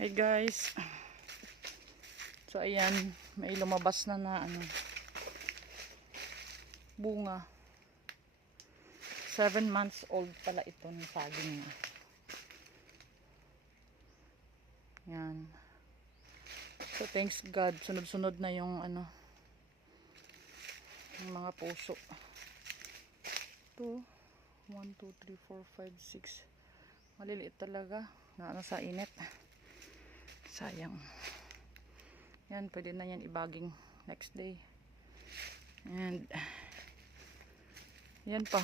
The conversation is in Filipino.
Hey guys. So ayan, may lumabas na bunga. 7 months old pala ito ng saging niya. Yan. So thanks God, sunod-sunod na yung yung mga puso. 2 1 2 3 4 5 6. Maliliit talaga. Sa init. Sayang. Yan, pwede na yan ibaging next day. And yan pa.